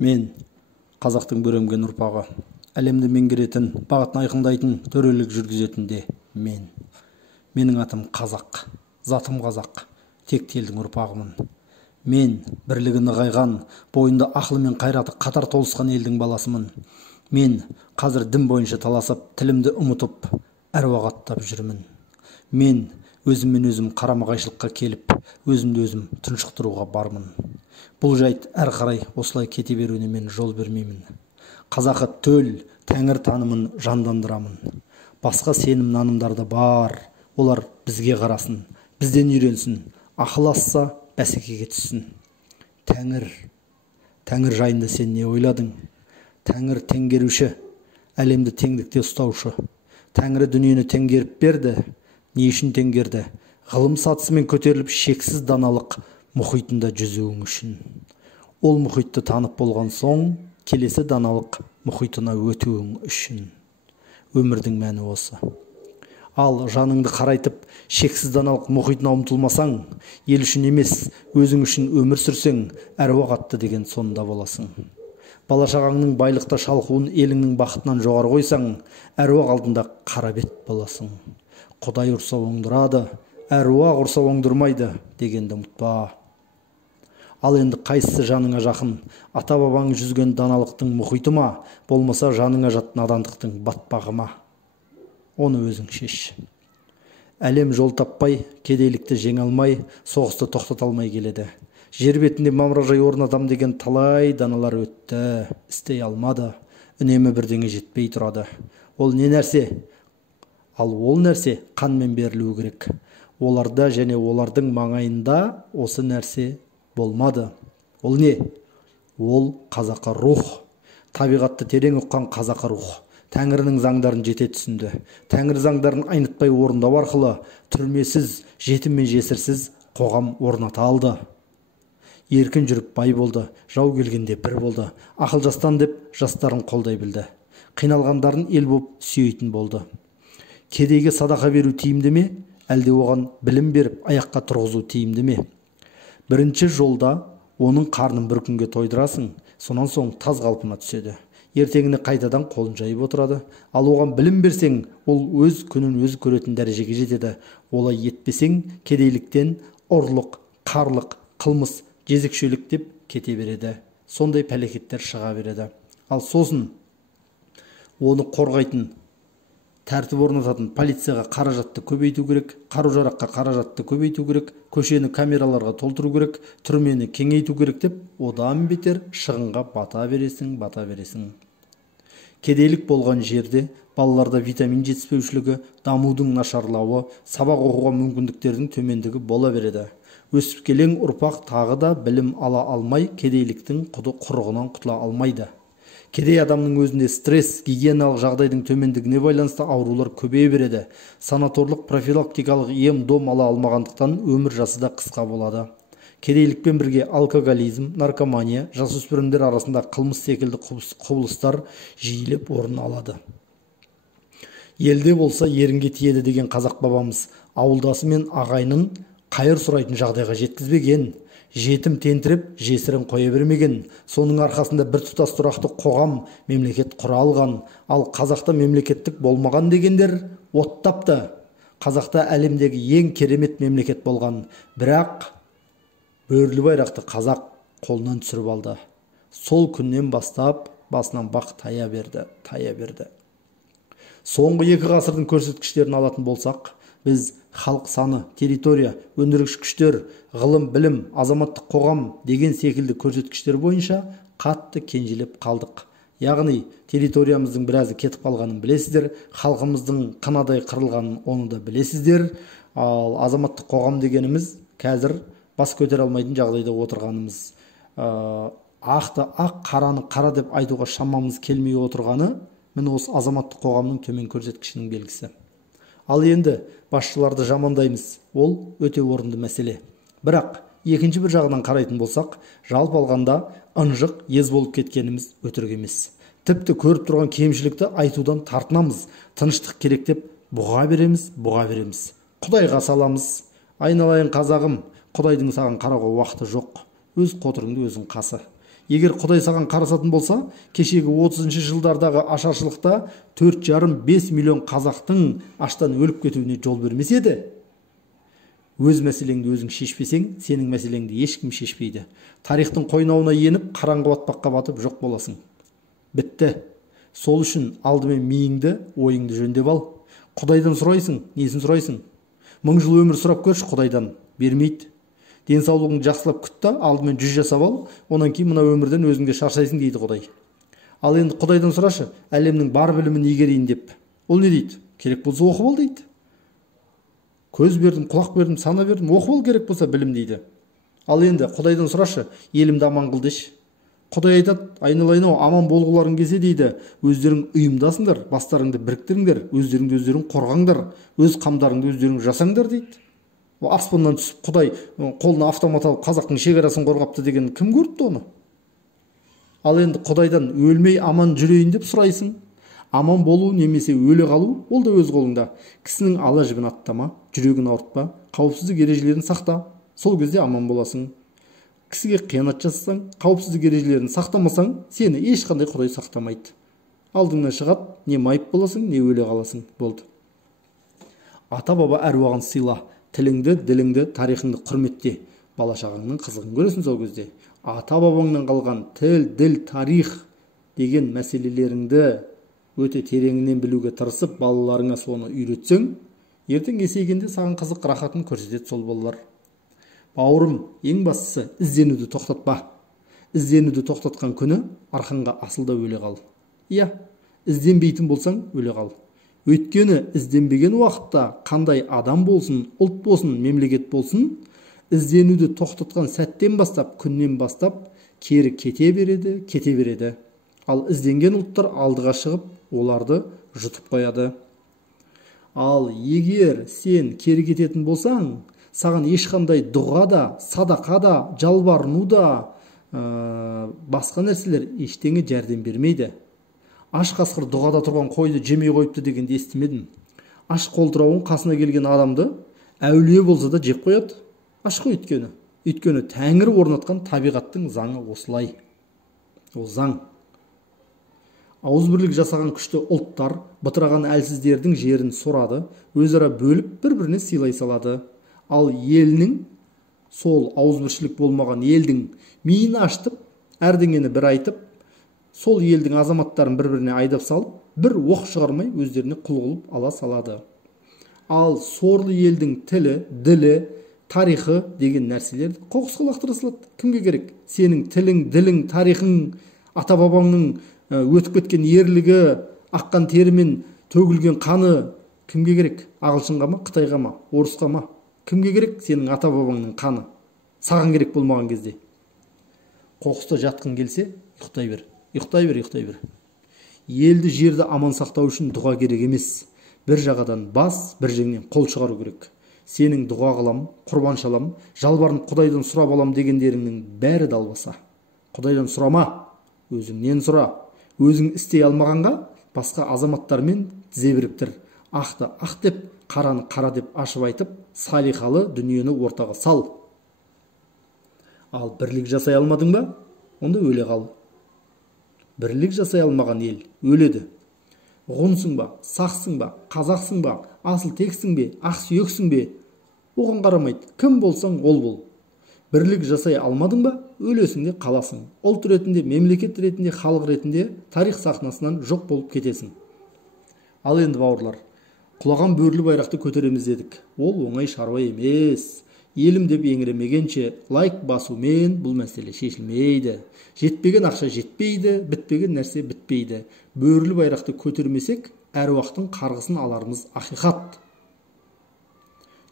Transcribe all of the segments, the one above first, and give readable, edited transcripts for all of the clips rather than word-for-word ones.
Мен қазақтың бөренген ұрпағы, әлемді меңгеретін, бағытын айқындайтын, төрелік жүргізетін де мен. Менің атым қазақ, затым қазақ, текті елдің ұрпағымын. Мен бірлігі нығайған, бойында ақылы мен қайраты қатар толысқан елдің баласымын. Мен қазір дін бойынша таласып, тілімді ұмытып, әруақ аттап жүрмін. Мен өзіммен өзім қарама-қайшылыққа келіп, өзімді өзім тұншықтыруға бармын. Бұл жайт әр қарай осылай кете беруіне мен жол бермеймін. Қазақы төл, тәңір танымын жандандырамын. Басқа сенім нанымдарды бар, олар бізге қарасын, бізден үйренсін, ақыл асса бәсекеге түссін. Тәңір жайында сен не ойладың? Тәңір теңгеруші, әлемді теңдікте ұстаушы. Тәңірі дүниені теңгеріп берді. Не үшін теңгерді? Ғылым сатысымен көтеріліп шексіз даналық мұхитында жүзуің үшін. Ол мұхитты танып болған соң, келесі даналық мұхитына өтуің үшін. Өмірдің мәні осы. Ал жаныңды қарайтып, шексіз даналық мұхитына ұмтылмасаң, ел үшін емес, өзің үшін өмір сүрсең, әруақ атты деген сонда боласың. Бала-шағаңның байлықта шалқуын еліңнің бақытынан жоғары қойсаң, әруақ алдында қара бет боласың. Құдай ұрса оңдырады, әруақ ұрса оңдырмайды дегенді ұмытпа. Ал енді қайсысы жаныңа жақын, ата-бабаң жүзген даналықтың мұхиты ма, болмаса жаныңа жат надандықтың батпағы ма? Оны өзің шеш. Әлем жол таппай, кедейлікті жеңе алмай, соғысты тоқтата алмай келеді. Жер бетінде мамыражай орнатам деген талай даналар өтті, істей алмады, үнемі бірдеңе жетпей тұрады. Ол не нәрсе? Ал ол нәрсе қанмен берілуі керек. Оларда және олардың маңайында осы нәрсе болмады. Ол не? Ол қазақы рух. Табиғатты терең ұққан қазақы рух. Тәңірінің заңдарын жете түсінді. Тәңір заңдарын айнытпай орындау арқылы түрмесіз, жетім мен жесірсіз қоғам орната алды. Еркін жүріп бай болды, жау келгенде бір болды. Ақыл жастан деп жастарын қолдай білді. Қиналғандарын ел боп сүйейтін болды. Кедейге садақа беру тиімді ме, әлде оған білім беріп аяққа тұрғызу тиімді ме? Бірінші жолда оның қарнын бір күнге тойдырасың, сонан соң таз қалпына түседі. Ертеңіне қайтадан қолын жайып отырады. Ал оған білім берсең, ол өз күнін өзі көретін дәрежеге жетеді. Олай етпесең, кедейліктен ұрлық, қарлық, қылмыс, жезөкшелік деп кете береді. Сондай пәлекеттер шыға береді. Ал сосын оны қорғайтын, тәртіп орнататын полицияға қаражатты көбейту керек, қару-жараққа қаражатты көбейту керек, көшені камераларға толтыру керек, түрмені кеңейту керек деп, одан бетер шығынға бата бересің. Кедейлік болған жерде балаларда витамин жетіспеушілігі, дамудың нашарлауы, сабақ оқуға мүмкіндіктердің төмендігі бола береді. Өсіп келең ұрпақ тағы да білім ала алмай, кедейліктің құрығынан құтыла алмайды. Кедей адамның өзінде стресс, гигиеналық жағдайдың төмендігіне байланысты аурулар көбейе береді. Санаторлық профилактикалық ем-дом ала алмағандықтан өмір жасы да қысқа болады. Кедейлікпен бірге алкоголизм, наркомания, жасөспірімдер арасында қылмыс секілді құбылыстар жиілеп орын алады. Елде болса ерінге тиеді деген қазақ бабамыз ауылдасы мен ағайынын қайыр сұрайтын жағдайға жеткізбеген. Жетім тентіреп, жесірін қоя бермеген. Соның арқасында бір тұтас тұрақты қоғам, мемлекет құра алған. Ал қазақта мемлекеттік болмаған дегендер оттапты. Қазақта әлемдегі ең керемет мемлекет болған. Бірақ бөрілі байрақты қазақ қолынан түсіріп алды. Сол күннен бастап басынан бақ тая берді. Соңғы 2 ғасырдың көрсеткіштерін алатын болсақ, біз халық саны, территория, өндіргіш күштер, ғылым, білім, азаматтық қоғам деген секілді көрсеткіштер бойынша қатты кенжелеп қалдық. Яғни территориямыздың біразы кетіп қалғанын білесіздер, халқымыздың қынадай қырылғанын оны да білесіздер. Ал азаматтық қоғам дегеніміз қазір бас көтере алмайтын жағдайда отырғанымыз. Ақты ақ, қараны қара деп айтуға шамамыз келмей отырғаны, міне осы азаматтық қоғамның төмен көрсеткішінің белгісі. Ал енді басшыларды жамандаймыз, ол өте орынды мәселе. Бірақ екінші бір жағынан қарайтын болсақ, жалпы алғанда ынжық, ез болып кеткеніміз өтірік емес. Тіпті көріп тұрған кемшілікті айтудан тартынамыз, тыныштық керек деп бұға береміз. Құдайға саламыз. Айналайын қазағым, Құдайдың саған қарауға уақыты жоқ. өз қотырыңды өзің қасы. Егер Құдай саған қарасатын болса, кешегі 30-шы жылдардағы ашаршылықта 4,5-5 миллион қазақтың аштан өліп кетуіне жол бермес еді. Өз мәселеңді өзің шешпесең, сенің мәселеңді ешкім шешпейді. Тарихтың қойнауына еніп, қараңғы батпаққа батып жоқ боласың. Бітті. Сол үшін алдымен миыңды, ойыңды жөндеп ал. Құдайдан сұрайсың, несін сұрайсың? 1000 жыл өмір сұрап көрші, Құдайдан бермейді. Денсаулығыңды жақсылап күт та, алдымен 100 жасап ал, онан кейін мына өмірден өзіңде шаршайсың дейді Құдай. Ал енді Құдайдан сұрашы, әлемнің бар білімін игерейін деп. Ол не дейді? Керек болса оқып ал дейді. Көз бердім, құлақ бердім, сана бердім, оқып ал керек болса білім дейді. Ал енді Құдайдан сұрашы, елімді аман қыл деші. Құдай айтады, айналайын-ау, аман болғыларың келсе дейді, өздерің ұйымдасыңдар, бастарыңды біріктіріңдер, өздерің қорғаңдар, өз қамдарыңды өздерің жасаңдар дейді. Аспаннан түсіп Құдай қолына автомат алып қазақтың шекарасын қорғапты деген кім көрді оны? Ал енді Құдайдан өлмей аман жүрейін деп сұрайсың. Аман болу немесе өле қалу, ол да өз қолыңда. Кісінің ала жібін аттама, жүрегін ауыртпа, қауіпсіздік ережелерін сақта. Сол кезде аман боласың. Кісіге қиянат жасасаң, қауіпсіздік ережелерін сақтамасаң, сені ешқандай Құдай сақтамайды. Алдыңнан шығады, не майып боласың, не өле қаласың. Болды. Ата-баба әруағын сыйла. Тіліңді, діліңді, тарихыңды құрметте. Бала шағаңның қызығын көресің сол кезде. Ата-бабаңнан қалған тіл, діл, тарих деген мәселелеріңді өте тереңінен білуге тырысып, балаларыңа соны үйретсең, ертең есейгенде саған қызық рахатын көрсетеді сол балалар. Бауырым, ең бастысы ізденуді тоқтатпа. Ізденуді тоқтатқан күні арқанға асылда өле қал. Иә, ізденбейтін болсаң өле қал. Өйткені ізденбеген уақытта қандай адам болсын, ұлт болсын, мемлекет болсын, ізденуді тоқтатқан сәттен бастап, күннен бастап кері кете береді. Ал ізденген ұлттар алдыға шығып, оларды жұтып қояды. Ал егер сен кері кететін болсаң, саған ешқандай дұға да, садақа да, жалбарыну да, басқа нәрселер ештеңе жәрдем бермейді. Аш қасқыр дұғада тұрған қойды жемей қойыпты дегенде естімедім. Аш қолтырауын қасына келген адамды әулие болса да жеп қояды. Аш қой өйткені Тәңір орнатқан табиғаттың заңы осылай. Ол заң. Ауызбірлік жасаған күшті ұлттар бытыраған әлсіздердің жерін сұрады, өзара бөліп бір-біріне сыйлай салады. Ал елінің, сол ауызбіршілік болмаған елдің миын аштып, әрдеңені бір айтып, сол елдің азаматтарын бір-біріне айдап салып, бір оқ шығармай өздеріне құл қылып ала салады. Ал сорлы елдің тілі, ділі, тарихы деген нәрселер қоқысқа лақтыра салады. Кімге керек? Сенің тілің, ділің, тарихың, ата-бабаңның өтіп кеткен ерлігі, аққан терімен төгілген қаны кімге керек? Ағылшынға ма, Қытайға ма, орысқа ма? Кімге керек сенің ата-бабаңның қаны? Саған керек болмаған кезде. Қоқыста жатқың келсе, ұйықтай бер. Елді жерді аман сақтау үшін дұға керек емес. Бір жағадан бас, бір жеңнен қол шығару керек. Сенің дұға қылам, құрбан шалам, жалбарынып Құдайдан сұрап алам дегендеріңнің бәрі далбаса. Құдайдан сұрама, өзіңнен сұра. Өзің істей алмағанға басқа азаматтармен тізе біріктір. Ақты ақ деп, қараны қара деп ашып айтып, салиқалы дүниені ортаға сал. Ал бірлік жасай алмадың ба? Онда өле қал. Бірлік жасай алмаған ел өледі. Ғұнсың ба, сақсың ба, қазақсың ба, асыл тексің бе, ақ сүйексің бе? Оған қарамайды. Кім болсаң ол бол. Бірлік жасай алмадың ба? Өлесің де қаласың. Ұлт ретінде, мемлекет ретінде, халық ретінде тарих сахнасынан жоқ болып кетесің. Ал енді бауырлар, құлаған бөрілі байрақты көтереміз дедік. Ол оңай шаруа емес. Елім деп еңіремегенше лайк басумен бұл мәселе шешілмейді. Жетпеген ақша жетпейді, бітпеген нәрсе бітпейді. Бөрілі байрақты көтермесек, әруақтың қарғысын аларымыз ақиқат.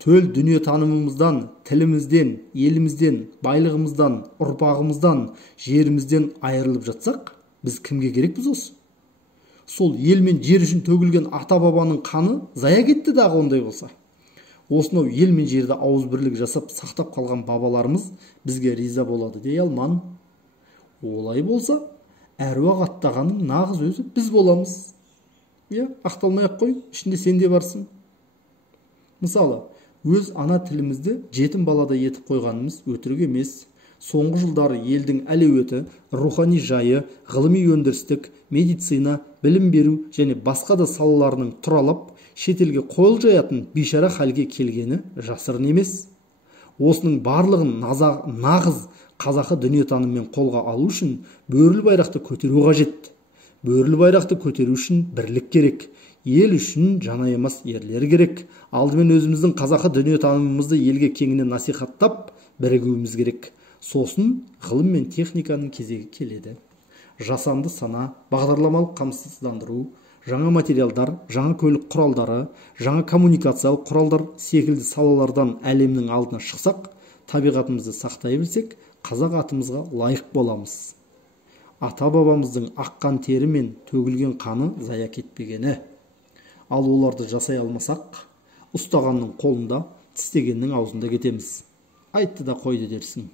Төл дүние танымымыздан, тілімізден, елімізден, байлығымыздан, ұрпағымыздан, жерімізден айырылып жатсақ, біз кімге керекпіз осы? Сол ел мен жер үшін төгілген ата-бабаның қаны зая кетті дағы ондай болса. Осынау ел мен жерді ауыз бірлік жасап сақтап қалған бабаларымыз бізге риза болады дей алман. Олай болса, әруақ аттағаның нағыз өзі біз боламыз. Ақталмай-ақ қой, ішінде сен де барсың. Мысалы, өз ана тілімізді жетім балада етіп қойғанымыз өтірік емес. Соңғы жылдары елдің әлеуеті, рухани жайы, ғылыми өндірістік, медицина, білім беру және басқа да салаларының тұралап, шетелге қол жаятын бейшара халге келгені жасырын емес. Осының барлығын нағыз қазақы дүниетаныммен қолға алу үшін бөрілі байрақты көтеру қажет. Бөрілі байрақты көтеру үшін бірлік керек. Ел үшін жан аямас ерлер керек. Алдымен өзіміздің қазақы дүниетанымымызды елге кеңінен насихаттап, бірігуіміз керек. Сосын ғылым мен техниканың кезегі келеді. Жасанды сана, бағдарламалық қамсыздандыру, жаңа материалдар, жаңа көлік құралдары, жаңа коммуникациялық құралдар секілді салалардан әлемнің алдына шықсақ, табиғатымызды сақтай білсек, қазақ атымызға лайық боламыз. Ата-бабамыздың аққан тері мен төгілген қаны зая кетпегені. Ал оларды жасай алмасақ, ұстағанның қолында, тістегеннің аузында кетеміз. Айтты да қойды дерсің.